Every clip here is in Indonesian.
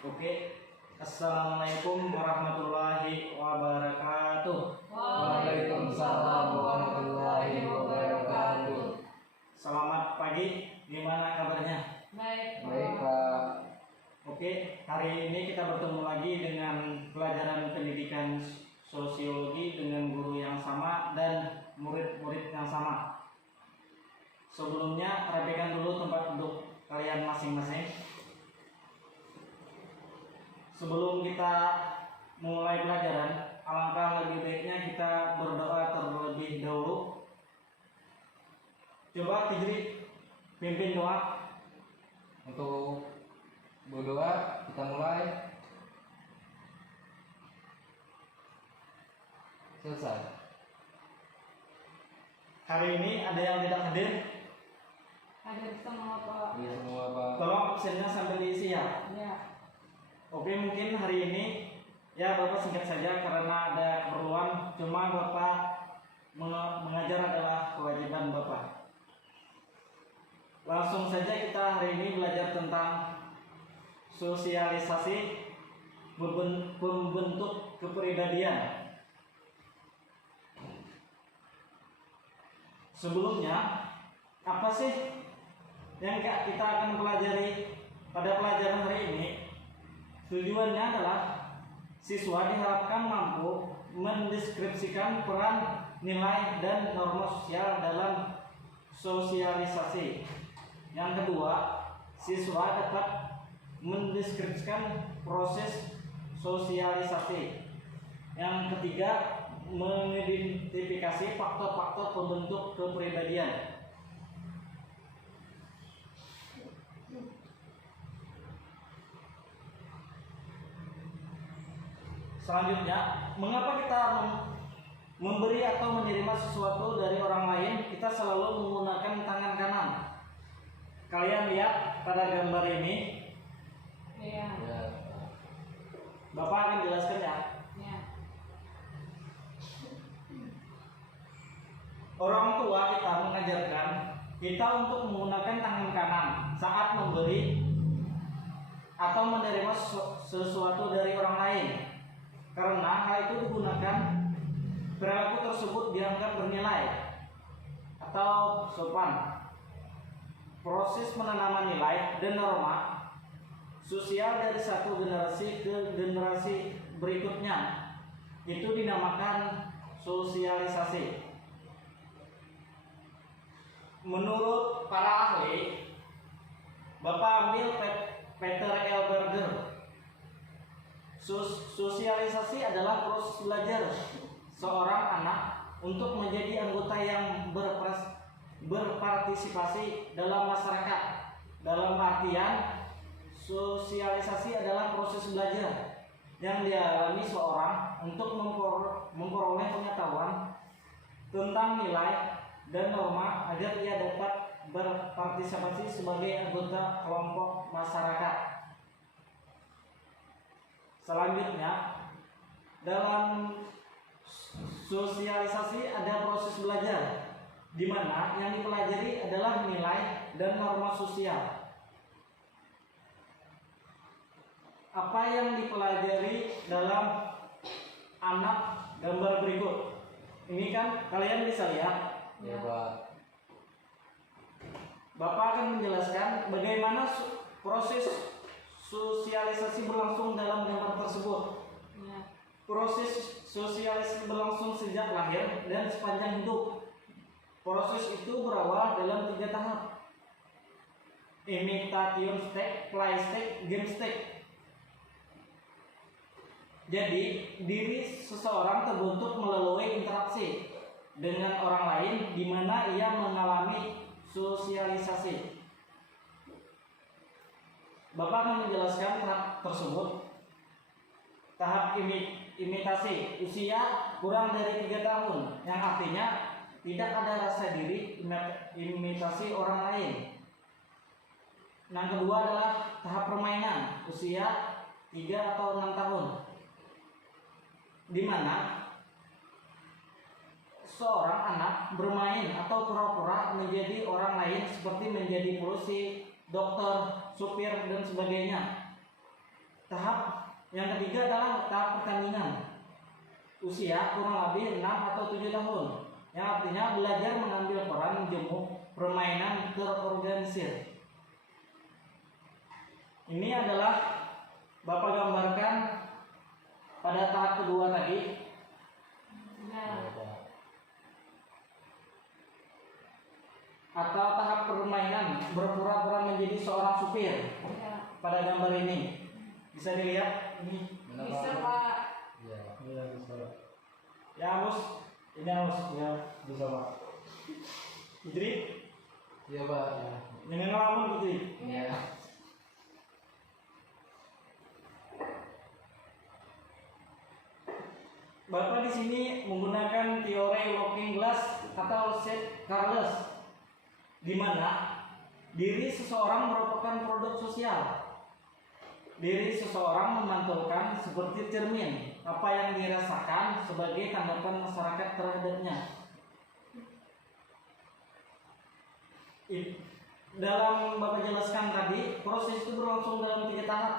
Oke. Assalamualaikum warahmatullahi wabarakatuh. Waalaikumsalam warahmatullahi wabarakatuh. Selamat pagi. Gimana kabarnya? Baik, Pak. Oke, hari ini kita bertemu lagi dengan pelajaran pendidikan sosiologi dengan guru yang sama dan murid-murid yang sama. Sebelumnya, rapikan dulu tempat duduk kalian masing-masing. Sebelum kita mulai pelajaran, alangkah lebih baiknya kita berdoa terlebih dahulu. Coba Tijri pimpin doa. Untuk berdoa kita mulai. Selesai. Hari ini ada yang tidak hadir? Hadir semua, Pak. Iya semua, Pak. Tolong absennya sampai diisi ya. Ya. Oke, mungkin hari ini ya Bapak singkat saja karena ada keperluan. Cuma Bapak mengajar adalah kewajiban Bapak. Langsung saja kita hari ini belajar tentang sosialisasi pembentuk kepribadian. Sebelumnya, apa sih yang kita akan pelajari pada pelajaran hari ini? Tujuannya adalah siswa diharapkan mampu mendeskripsikan peran, nilai, dan norma sosial dalam sosialisasi. Yang kedua, siswa dapat mendeskripsikan proses sosialisasi. Yang ketiga, mengidentifikasi faktor-faktor pembentuk kepribadian. Selanjutnya, mengapa kita memberi atau menerima sesuatu dari orang lain, kita selalu menggunakan tangan kanan. Kalian lihat pada gambar ini. Iya. Ya. Bapak akan jelaskan ya. Ya. Orang tua kita mengajarkan kita untuk menggunakan tangan kanan saat memberi atau menerima sesuatu dari orang lain. Karena hal itu digunakan, perilaku tersebut dianggap bernilai atau sopan. Proses penanaman nilai dan norma sosial dari satu generasi ke generasi berikutnya itu dinamakan sosialisasi. Menurut para ahli, Bapak ambil Peter L. Berger. Sosialisasi adalah proses belajar seorang anak untuk menjadi anggota yang berpartisipasi dalam masyarakat. Dalam artian, sosialisasi adalah proses belajar yang dialami seorang untuk memperoleh pengetahuan tentang nilai dan norma agar ia dapat berpartisipasi sebagai anggota kelompok masyarakat. Selanjutnya, dalam sosialisasi ada proses belajar, di mana yang dipelajari adalah nilai dan norma sosial. Apa yang dipelajari dalam anak gambar berikut? Ini kan kalian bisa lihat. Ya, Pak. Bapak akan menjelaskan bagaimana proses sosialisasi berlangsung dalam gambar tersebut. Ya. Proses sosialisasi berlangsung sejak lahir dan sepanjang hidup. Proses itu berawal dalam 3 tahap: imitation stage, play stage, game stage. Jadi, diri seseorang terbentuk melalui interaksi dengan orang lain di mana ia mengalami sosialisasi. Bapak akan menjelaskan tahap tersebut. Tahap imitasi, usia kurang dari 3 tahun, yang artinya tidak ada rasa diri imitasi orang lain. Yang kedua adalah tahap permainan, usia 3 atau 6 tahun, di mana seorang anak bermain atau pura-pura menjadi orang lain seperti menjadi polisi, dokter, supir, dan sebagainya. Yang ketiga adalah tahap pertandingan. Usia kurang lebih 6 atau 7 tahun. Yang artinya belajar mengambil peran jemu permainan terorganisir. Ini adalah Bapak gambarkan pada tahap kedua tadi. Ya. Atau tahap permainan berpura-pura menjadi seorang supir. Ya. Pada gambar ini bisa dilihat ini. Bisa Pak. Iya. Iya bisa. Ya Mus, ini Mus ya. Bisa Pak. Hijri, Iya Pak. jangan ngelamun Hijri. Iya. Bapak di sini menggunakan teori looking glass atau set Carlos, di mana diri seseorang merupakan produk sosial. Diri seseorang memantulkan seperti cermin apa yang dirasakan sebagai tanggapan masyarakat terhadapnya. Dalam Bapak jelaskan tadi, proses itu berlangsung dalam 3 tahap,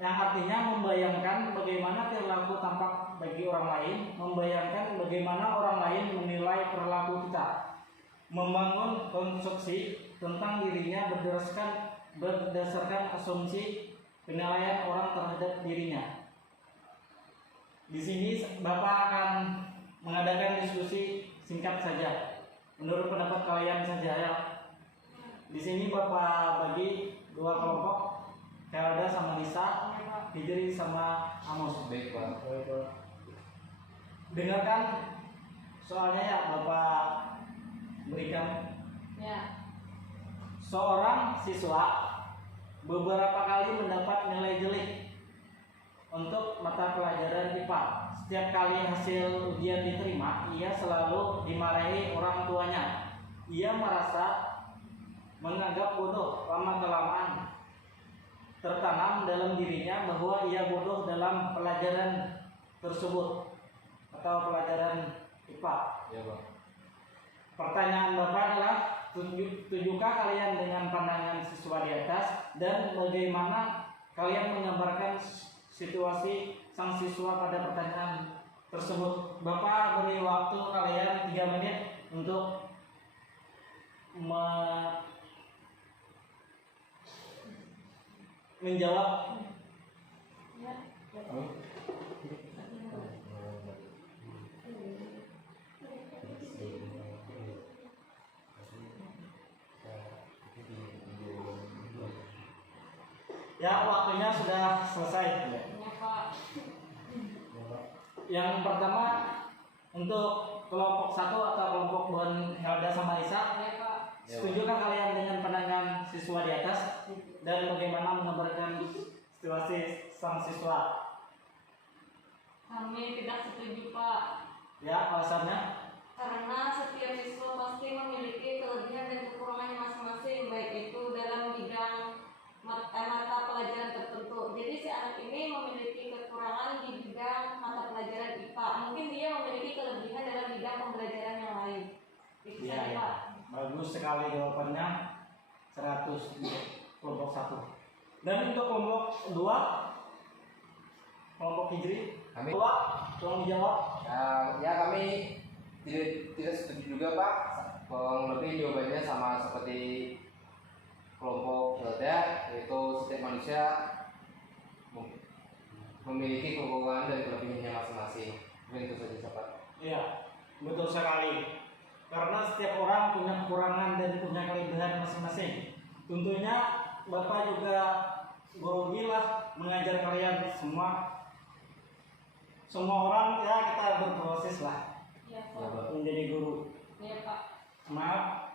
yang artinya membayangkan bagaimana perilaku tampak bagi orang lain, membayangkan bagaimana orang lain menilai perilaku kita, membangun konstruksi tentang dirinya berdasarkan asumsi penilaian orang terhadap dirinya. Di sini Bapak akan mengadakan diskusi singkat saja, menurut pendapat kalian saja ya. Di sini Bapak bagi 2 kelompok, Helda sama Lisa, Hijri sama Amos. Baik Pak. Baik Pak. Dengarkan soalnya ya Bapak berikan. Ya. Seorang siswa beberapa kali mendapat nilai jelek untuk mata pelajaran IPA. Setiap kali hasil ujian diterima, ia selalu dimarahi orang tuanya. Ia merasa menganggap bodoh. Lama-kelamaan tertanam dalam dirinya bahwa ia bodoh dalam pelajaran tersebut atau pelajaran IPA. Iya Pak. Pertanyaan Bapak adalah, tujukah kalian dengan pandangan siswa di atas, dan bagaimana kalian menggambarkan situasi sang siswa pada pertanyaan tersebut? Bapak beri waktu kalian 3 menit untuk menjawab. Ya. Ya, waktunya sudah selesai. Ya Pak. Yang pertama untuk kelompok 1 atau kelompok Bon Helda sama Lisa, Ya Pak. setujukah kalian dengan pandangan siswa di atas, dan bagaimana menggambarkan situasi sang siswa? Kami tidak setuju Pak. Ya, alasannya? Karena setiap siswa pasti memiliki kelebihan dan kekurangannya masing-masing, baik itu dalam bidang mata pelajaran tertentu. Jadi si anak ini memiliki kekurangan di bidang mata pelajaran IPA. Mungkin dia memiliki kelebihan dalam bidang pembelajaran yang lain. Itu Iya, saja ya. Pak. Bagus sekali jawabannya. 100 untuk kelompok 1. Dan untuk kelompok 2, kelompok Hijri, Kami 2, tolong dijawab. ya kami tidak setuju juga Pak. Kurang lebih jawabannya sama seperti kelompok Helda, yaitu setiap manusia memiliki kekurangan dan kelebihannya masing-masing. Itu saja Pak. Iya, betul sekali. Karena setiap orang punya kekurangan dan punya kelebihan masing-masing. Tentunya Bapak juga grogilah mengajar kalian semua. Semua orang ya kita berproses lah Ya Pak. menjadi guru. Ya Pak. Maaf.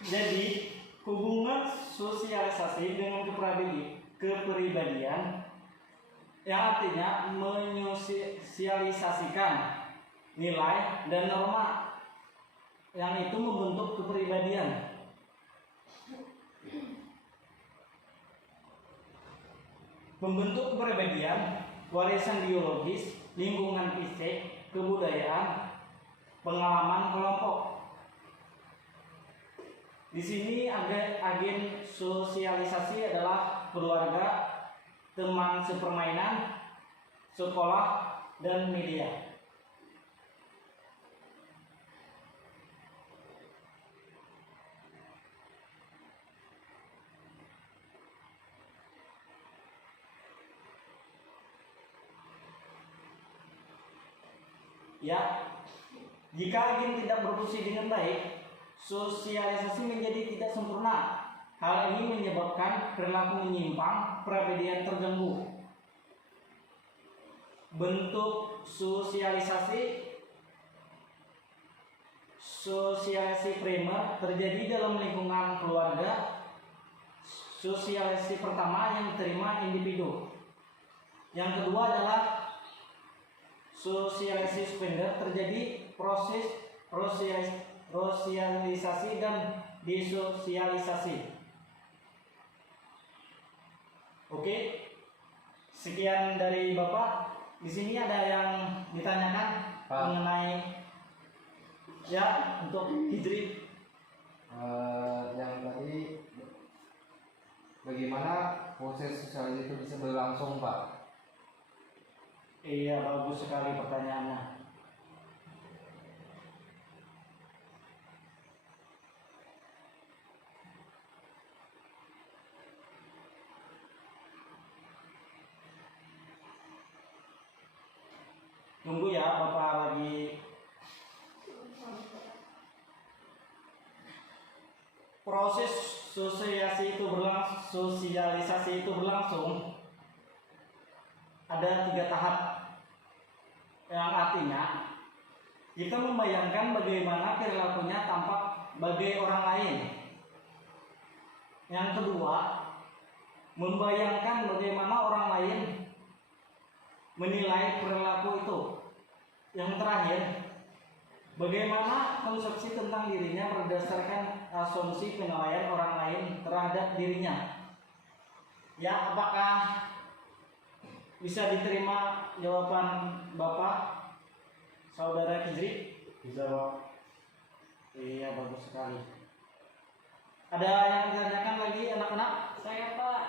Jadi hubungan sosialisasi dengan kepribadian yang artinya menyosialisasikan nilai dan norma yang itu membentuk kepribadian. Membentuk kepribadian, warisan biologis, lingkungan fisik, kebudayaan, pengalaman kelompok. Di sini agen sosialisasi adalah keluarga, teman sepermainan, sekolah, dan media. Ya, jika ingin tidak berfungsi dengan baik, sosialisasi menjadi tidak sempurna. Hal ini menyebabkan perilaku menyimpang, kepribadian terganggu. Bentuk sosialisasi primer terjadi dalam lingkungan keluarga. Sosialisasi pertama yang diterima individu. Yang kedua adalah sosialisasi sekunder, terjadi proses sosialisasi dan disosialisasi. Oke, sekian dari Bapak. Di sini ada yang ditanyakan mengenai ya untuk Hijri. Yang tadi bagaimana proses sosialisasi itu bisa berlangsung, Pak? Iya, bagus sekali pertanyaannya. Tunggu ya, Bapak lagi. Proses sosialisasi itu berlangsung ada 3 tahap, yang artinya kita membayangkan bagaimana perilakunya tampak bagi orang lain. Yang kedua, membayangkan bagaimana orang lain menilai perilaku itu. Yang terakhir, bagaimana konsepsi tentang dirinya berdasarkan asumsi penilaian orang lain terhadap dirinya. Ya, apakah bisa diterima jawaban Bapak, Saudara Hijri? Bisa, Pak. Iya, bagus sekali. Ada yang ditanyakan lagi anak-anak? Saya Pak,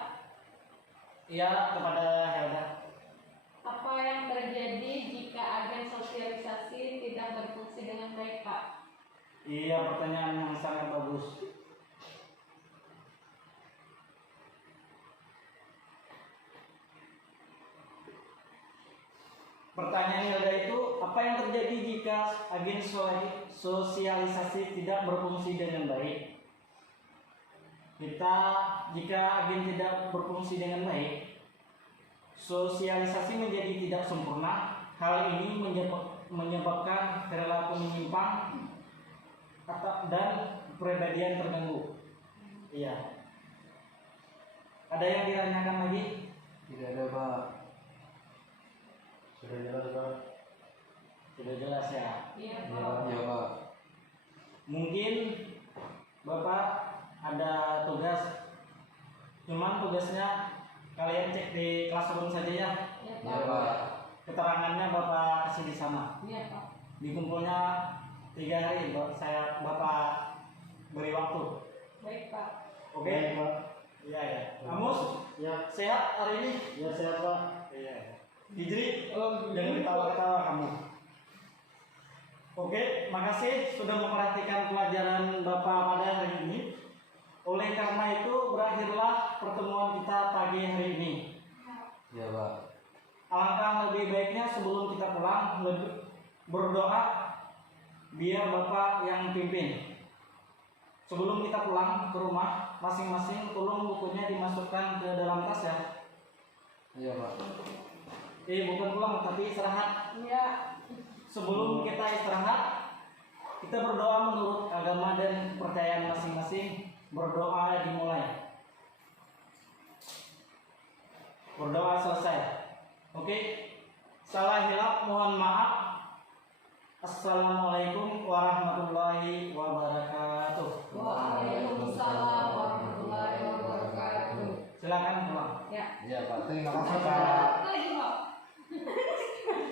Iya, kepada Helda. apa yang terjadi jika agen sosialisasi tidak berfungsi dengan baik, Pak? Iya, pertanyaan yang sangat bagus. Pertanyaan Hilda itu, apa yang terjadi jika agen sosialisasi tidak berfungsi dengan baik? Jika agen tidak berfungsi dengan baik, sosialisasi menjadi tidak sempurna. Hal ini menyebabkan perilaku menyimpang dan kepribadian terganggu. Iya. Ada yang ditanyakan lagi? Tidak ada, Pak. Sudah jelas, Pak. Sudah jelas ya. Iya, Ya, Pak. ya, Pak. Mungkin Bapak ada tugas, cuman tugasnya kalian cek di classroom saja ya. Iya, Ya, Pak. Pak. Keterangannya Bapak kasih di sana. Iya, Pak. Dikumpulnya 3 hari, Bapak beri waktu. Baik, Pak. Oke? Baik, Pak. Iya ya. Kamus Ya, sehat hari ini? ya sehat, Pak. Iya. Hijri, jangan ketawa-ketawa kamu. Oke, makasih sudah memperhatikan pelajaran Bapak pada hari ini. Oleh karena itu, berakhirlah pertemuan kita pagi hari ini. Ya, Pak. Alangkah lebih baiknya sebelum kita pulang, berdoa biar Bapak yang pimpin. Sebelum kita pulang ke rumah, masing-masing tolong bukunya dimasukkan ke dalam tas ya. Iya, Pak. Bukan pulang, tapi istirahat. Iya. Sebelum kita istirahat, kita berdoa menurut agama dan kepercayaan masing-masing. Berdoa dimulai. Berdoa selesai. Oke. Salah hilap mohon maaf. Assalamualaikum warahmatullahi wabarakatuh. Waalaikumsalam warahmatullahi wabarakatuh. Silakan pulang. Ya. Iya, Pak. Terima kasih, Pak. Lagi, Pak.